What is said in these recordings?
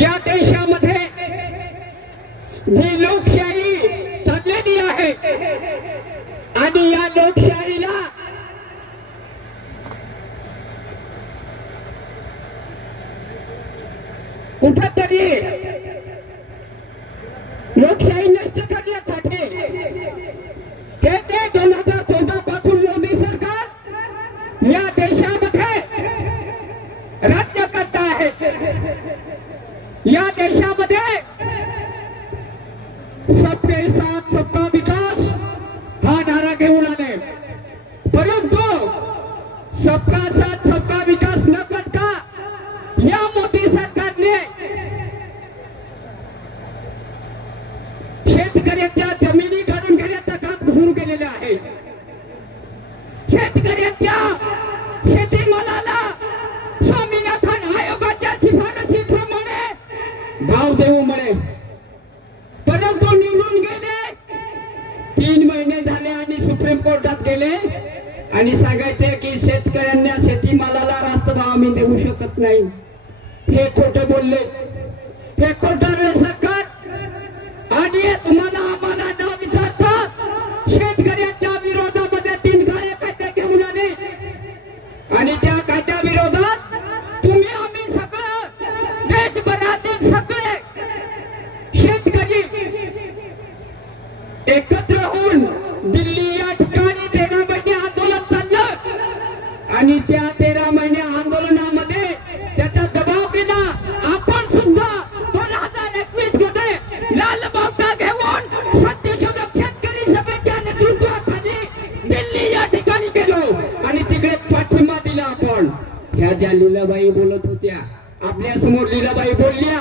या देशामध्ये जी लोकशाही चाललेली आहे, आणि या लोकशाहीला कुठंतरी लोकशाही नष्ट करण्यासाठी हे दोन हज़ार चौदा पासून मोदी सरकार या देशामध्ये राज्य करत आहे. या देशामध्ये भाव देऊ म्हणे. परंतु निवडून गेले. तीन महिने झाले आणि सुप्रीम कोर्टात गेले. आणि सांगायचे की शेतकऱ्यांना शेतीमालाला रास्त भाव आम्ही देऊ शकत नाही. हे खोटे बोलले. हे खोटारडे सरकार एकत्र होऊन दिल्ली या ठिकाणी तेरा महिने आंदोलन चाललं. आणि त्या तेरा महिने आंदोलनामध्ये त्याचा दबाव केला आपण सुद्धा दोन हजार एकवीसमध्ये लाल बावटा घेऊन सत्यशोधक शेतकरी सभेच्या नेतृत्वाखाली दिल्ली या ठिकाणी गेलो. आणि तिकडे पाठिंबा दिला आपण. ह्या ज्या लीलाबाई बोलत होत्या आपल्यासमोर लीलाबाई बोलल्या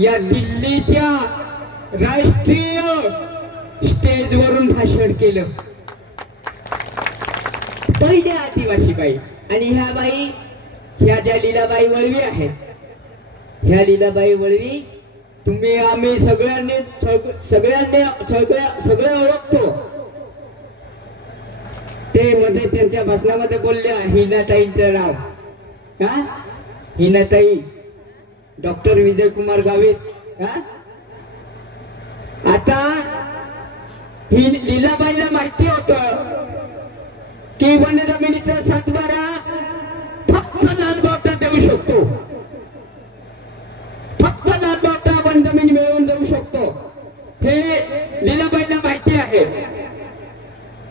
या दिल्लीच्या राष्ट्रीय स्टेजवरून भाषण केलं. पहिल्या आदिवासी बाई आणि ह्या बाई ह्या ज्या लीलाबाई वळवी आहेत ह्या लीलाबाई वळवी तुम्ही आम्ही सगळ्यांनी सग- सगळ्यांनी सगळ्या सगळ्या ओळखतो. ते मध्ये त्यांच्या भाषणामध्ये बोलल्या हिनाताईंचं नाव. का हिनाताई. डॉक्टर विजय कुमार गावित का आता ही लीलाबाईला माहिती होत की वन जमिनीचा सातबारा फक्त लालबावटा देऊ शकतो. फक्त लालबावटा वन जमीन मिळवून देऊ शकतो. हे लीलाबाईला माहिती आहे.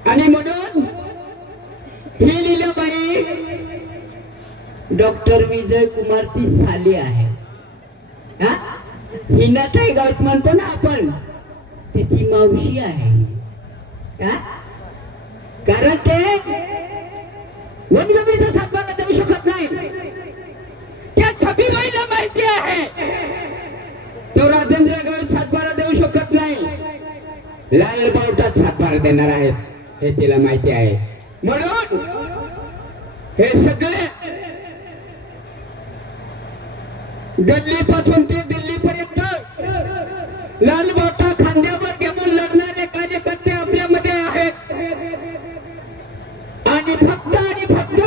आणि म्हणून ही लीलाबाई डॉक्टर विजय कुमारची साली आहे. हा? हिनाताई गावात म्हणतो ना आपण त्याची मावशी आहे. हा? कारण ते वनजमिनीचा सातबारा देऊ शकत नाही. त्या छबीबाईला माहिती आहे. तो राजेंद्र गड सातबारा देऊ शकत नाही. लाल बावटात सातबारा देणार आहेत हे तिला माहिती आहे. म्हणून हे सगळे दिल्ली पासून ते दिल्ली पर्यंत लाल बोटा खांद्यावर घेऊन लढणारे कार्यकर्ते आपल्यामध्ये आहेत. आणि फक्त आणि फक्त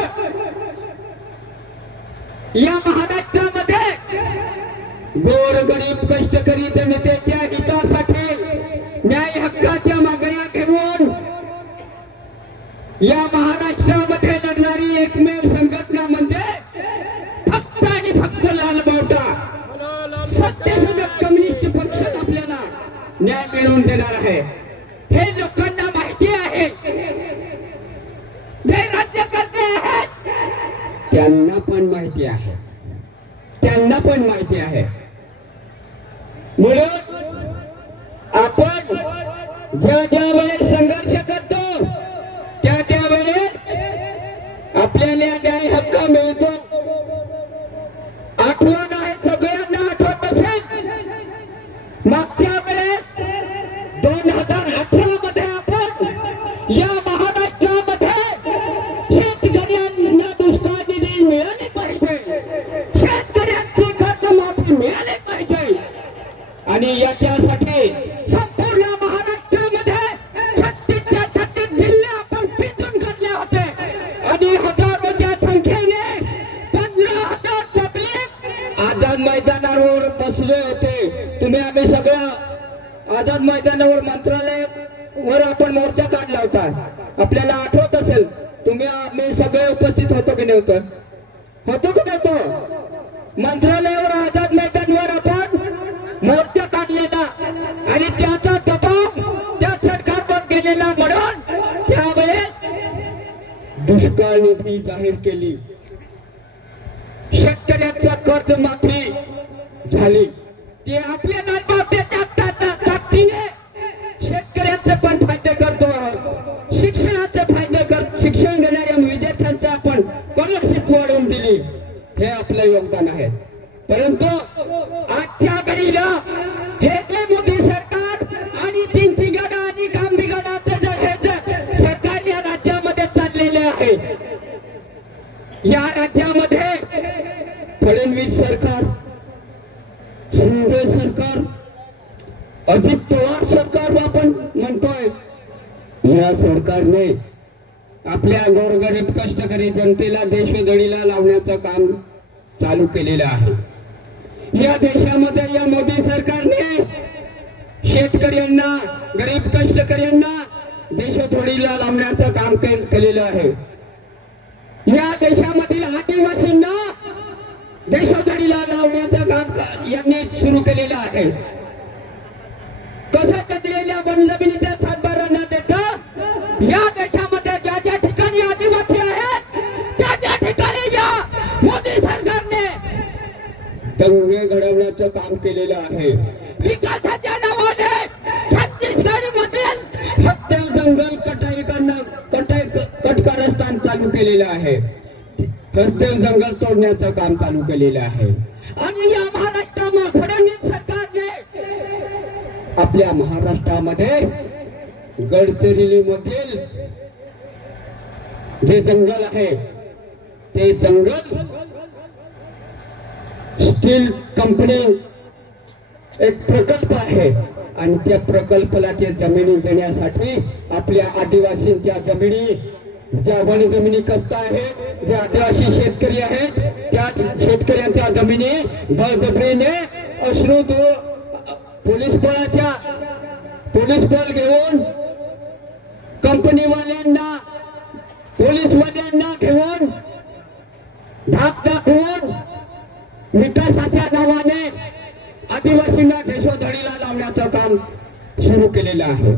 या महाराष्ट्रामध्ये गोर गरीब कष्टकरी जनतेच्या हितासाठी न्याय हक्काच्या मागण्या घेऊन या न्याय मिळवून देणार आहे. हे लोकांना माहिती आहे जे राज्यकर्ते आहेत त्यांना पण माहिती आहे. त्यांना पण माहिती आहे. म्हणून आपण ज्या ज्या वेळेस संघर्ष करतो त्या त्या वेळेस आपल्याला न्याय हक्क मिळतो. दोन हजार अठरा आझाद मैदानावर मंत्रालय वर आपण मोर्चा काढला होता. आपल्याला आठवत असेल तुम्ही आम्ही सगळे उपस्थित होतो की नव्हतं? होतो की नव्हतो? मंत्रालयावर आझाद मैदानवर आपण मोर्चा काढलेला आणि त्याचा दबाव त्या सरकारवर गेलेला म्हणून त्यावेळेस दुष्काळ निधी जाहीर केली. शेतकऱ्यांचा कर्ज माफी झाली. ते आपल्या नानबावट्याच्या ता- शिक्षणाचे फायदे कर. शिक्षण घेणाऱ्या विद्यार्थ्यांचा आपण स्कॉलरशिप वाढवून दिली. हे आपलं योगदान आहे. परंतु आजच्या घडीला हे ते मोदी सरकार आणि तीन तिघाडा आणि काम बिघाडाचे सरकार या राज्यामध्ये चाललेले आहे या राज्यामध्ये फडणवीस सरकार शिंदे सरकार अजित पवार सरकार आपण म्हणतोय या सरकारने आपल्या गोरगरीब कष्टकरी जनतेला देशोधडीला लावण्याचं काम चालू केलेलं आहे. या देशामध्ये या मोदी सरकारने शेतकऱ्यांना गरीब कष्टकऱ्यांना देशोधडीला लावण्याचं काम केलेलं आहे. या देशामधील आदिवासींना देशोधडीला लावण्याचं काम यांनी सुरू केलेलं आहे. कसं कदलेल्या वनजमिनीच्या सातबारा न देता? या देशात दंगे घडवण्याचं काम केलेलं आहे. विकासाच्या नावाने छत्तीसगड मधील हत्या जंगल कटाई करणं कटाई कटकारस्थान चालू केलेलं आहे. रस्ते जंगल तोडण्याचं काम चालू केलेलं आहे. आणि या महाराष्ट्रामध्ये फडणवीस सरकारने आपल्या महाराष्ट्रामध्ये गडचिरोली मधील जे जंगल आहे ते जंगल स्टील कंपनी एक प्रकल्प आहे. आणि त्या प्रकल्पाला ते जमिनी देण्यासाठी आपल्या आदिवासींच्या जमिनी ज्या वन जमिनी कस्त आहेत जे आदिवासी शेतकरी आहेत त्याच शेतकऱ्यांच्या जमिनी बळजबरीने अश्रू पोलीस बळाच्या पोलीस बळ घेऊन कंपनीवाल्यांना पोलीसवाल्यांना घेऊन धाक दाखवून विकासाच्या नावाने आदिवासींना देशोधडीला लावण्याचं काम सुरू केलेलं आहे.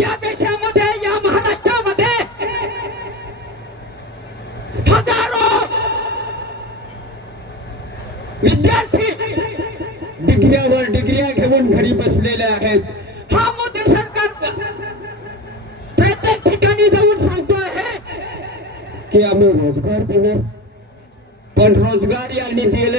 या देशामध्ये या महाराष्ट्रामध्ये हजारो विद्यार्थी डिग्र्यावर डिग्र्या घेऊन घरी बसलेले आहेत. हा मोदी सरकार प्रत्येक ठिकाणी जाऊन सांगतो आहे की आम्ही रोजगार देणार. पण रोजगार यांनी दिले